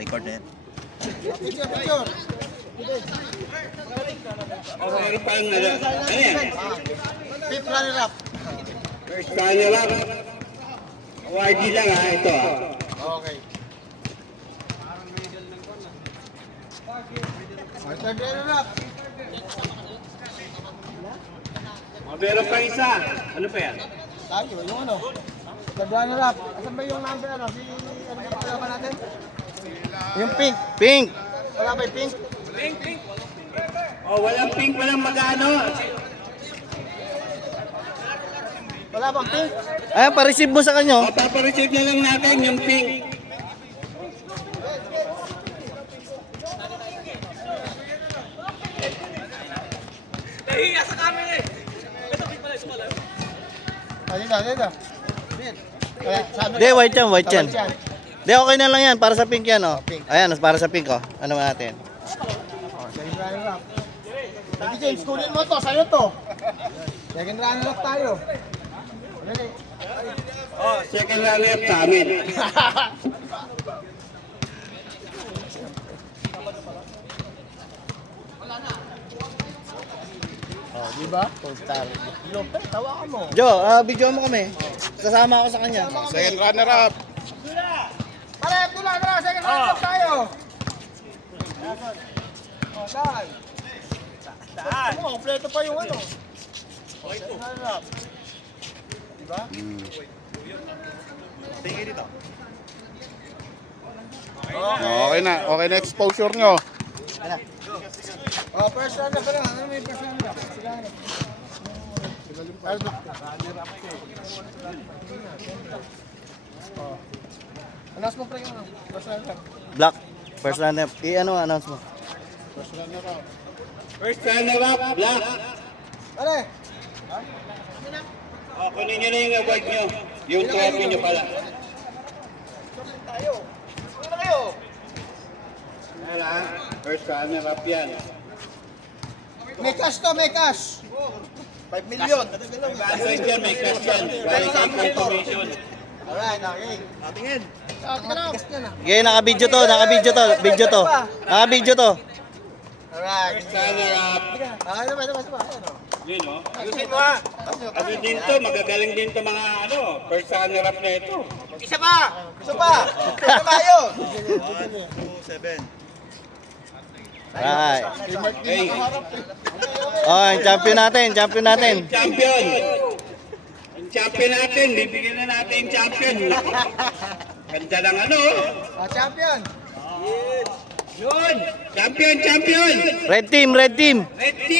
Record na yan. Picture. Okay, pang ano yan? Fifth runner-up. First runner up. YG lang ha, ito ha. Okay. Third runner-up. Meron pa isa. Ano pa yan? Tayo, yung ano? Third runner-up. Asan ba yung number ano? Si ano yung pagkakapan natin? Yung pink. Pink! Wala ba yung pink? Oh, walang pink, walang magano. Wala bang pink? Ayan, pa-receive mo sa kanyo. O, papareceive na lang natin yung pink. Dito. Kaya, sabi Hindi, white yan, white yan. White yan. Hindi, okay na lang yan. Para sa pink yan, oh. Pink. Ayan, para sa pink, oh. Ano natin? Second runner-up. Sige James, kunin mo to. Sa'yo to. Second runner-up tayo. Dali. Oh, second runner up sa amin. Oh, di ba? All-star. Lopez, tawa ka mo. Jo, video mo kami. Sasama ako sa kanya. Second runner-up. Pare, tula. Second runner-up tayo. Oh, saan? Saan? Kompleto pa yung ano. Second runner-up. Di ba? Tingin dito. Okay na exposure nyo. Oh, first runner pa lang. Ano may first runner-up? Sila ano? Oh. Announce mo pa yung ano? First runner-up. Black. First runner. I-ano, announce mo. First runner-up. First runner up, black. Pare! O, kunin nyo na yung award nyo. Yung trophy nyo pala. Tayo! Ano na kayo? Yan ha, first runner up yan. May cash to, may cash! 5 million! Basag yan, may cash yan. Galing kay confirmation. Alright, okay. Tingin. Tingnan lang. Okay, naka-video to. Naka-video to. Alright. First runner up. Ano ba? Ayan o. Yun o. Ayusin mo ha. Ano din to, magagaling din to mga ano, first runner up na ito. Isa pa! Tayo! Right. Hey, Oh, yung champion natin. champion! Ang champion natin, bibigyan na natin yung champion. Ganda lang ano. Oh, champion! Yun! Champion! Red team. Red team,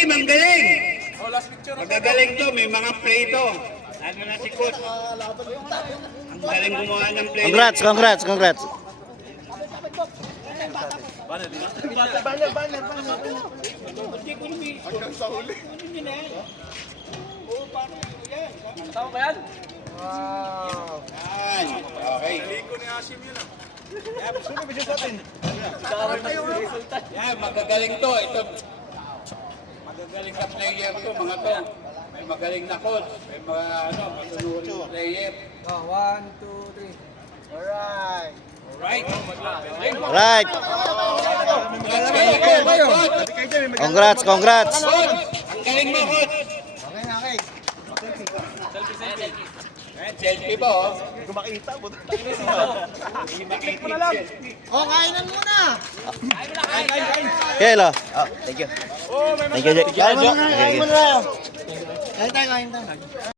ang galing! Magagaling to, may mga play to. Ano na si Coach? Ang galing gumawa ng play. Congrats. Wow! Yan, okay. Yan, magagaling to. Ito, magagaling na player to, mga to. May magaling na coach, may mga ano, masunurin player. Oh, 1, 2, 3. Alright. Alright. Right. Congrats. Coach, ang galing mo, coach. Okay. Ayan, selfie ba, oh? Oh, kainan muna! Kelo. Thank you. Thank you, Jo. Kain muna tayo. Kain tayo.